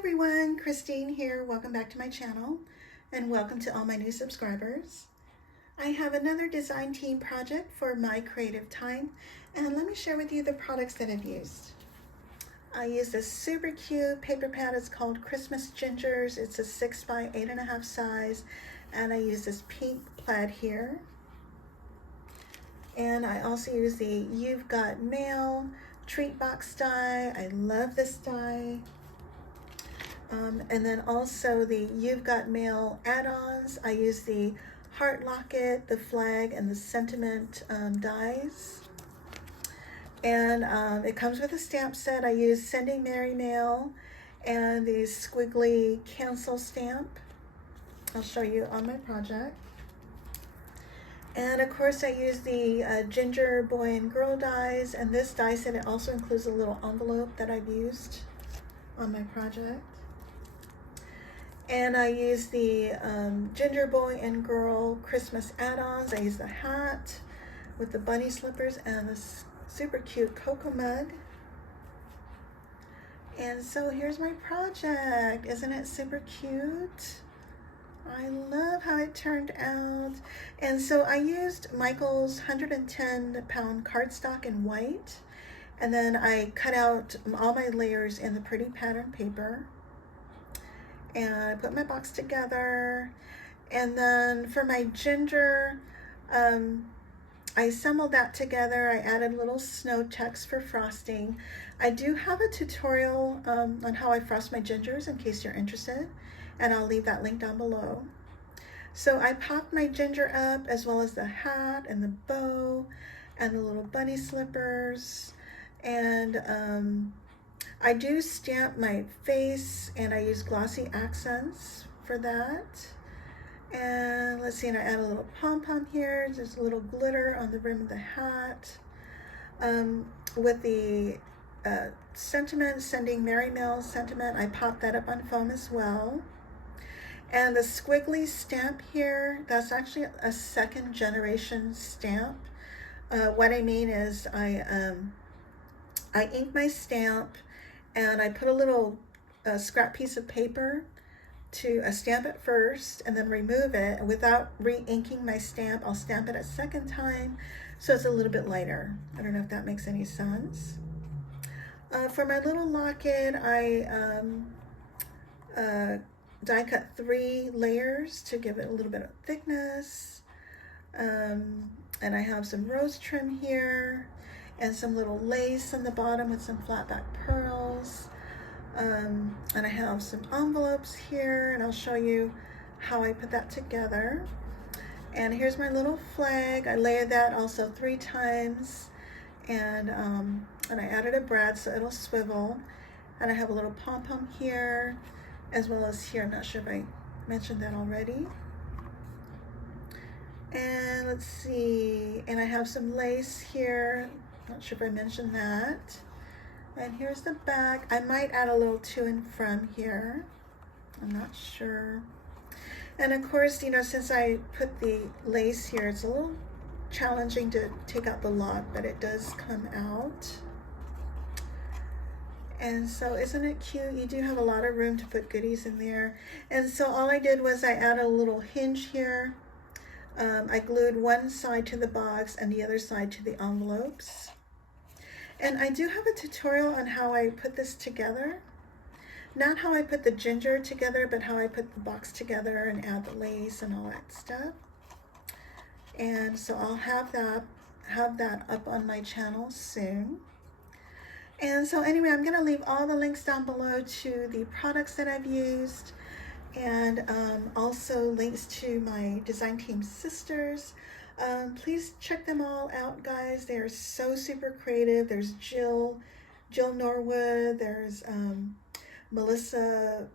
everyone, Christine here. Welcome back to my channel and welcome to all my new subscribers. I have another design team project for My Creative Time, and let me share with you the products that I've used. I used this super cute paper pad. It's called Christmas Gingers. It's a 6 by 8.5 size, and I used this pink plaid here. And I also use the You've Got Mail treat box die. I love this die. And then also the You've Got Mail Add Ons. I use the heart locket, the flag, and the sentiment dies. And it comes with a stamp set. I use Sending Merry Mail and the squiggly cancel stamp. I'll show you on my project. And of course I use the ginger boy and girl dies, and this die set, it also includes a little envelope that I've used on my project. And I use the ginger boy and girl Christmas add-ons. I use the hat with the bunny slippers and this super cute cocoa mug. And so here's my project. Isn't it super cute? I love how it turned out. And so I used Michael's 110-pound cardstock in white, and then I cut out all my layers in the pretty pattern paper, and I put my box together. And then for my ginger, I assembled that together. I added little snow checks for frosting. I do have a tutorial on how I frost my gingers in case you're interested, and I'll leave that link down below. So I popped my ginger up, as well as the hat and the bow and the little bunny slippers. And I do stamp my face, and I use glossy accents for that. And let's see, and I add a little pom-pom here. There's a little glitter on the rim of the hat. With the sentiment, Sending Merry Mail sentiment, I popped that up on foam as well. And the squiggly stamp here, that's actually a second generation stamp. What I mean is I ink my stamp, and I put a little scrap piece of paper to stamp it first and then remove it. And without re-inking my stamp, I'll stamp it a second time so it's a little bit lighter. I don't know if that makes any sense. For my little locket, I die cut 3 layers to give it a little bit of thickness. And I have some rose trim here and some little lace on the bottom with some flat back pearls. And I have some envelopes here, and I'll show you how I put that together. And here's my little flag. I layered that also 3 times, and I added a brad so it'll swivel. And I have a little pom-pom here, as well as here. I'm not sure if I mentioned that already. And let's see, and I have some lace here. Not sure if I mentioned that. And here's the back. I might add a little to and from here. I'm not sure. And of course, you know, since I put the lace here, it's a little challenging to take out the lock, but it does come out. And so isn't it cute? You do have a lot of room to put goodies in there. And so all I did was I added a little hinge here. I glued one side to the box and the other side to the envelopes. And I do have a tutorial on how I put this together. Not how I put the ginger together, but how I put the box together and add the lace and all that stuff. And so I'll have that up on my channel soon. And so anyway, I'm going to leave all the links down below to the products that I've used, and also links to my design team sisters. Please check them all out, guys. They are so super creative. There's Jill Norwood. There's Melissa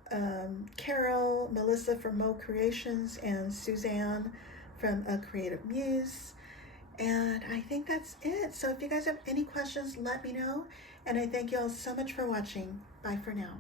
Carol, Melissa from Mo Creations, and Suzanne from A Creative Muse. And I think that's it. So if you guys have any questions, let me know. And I thank you all so much for watching. Bye for now.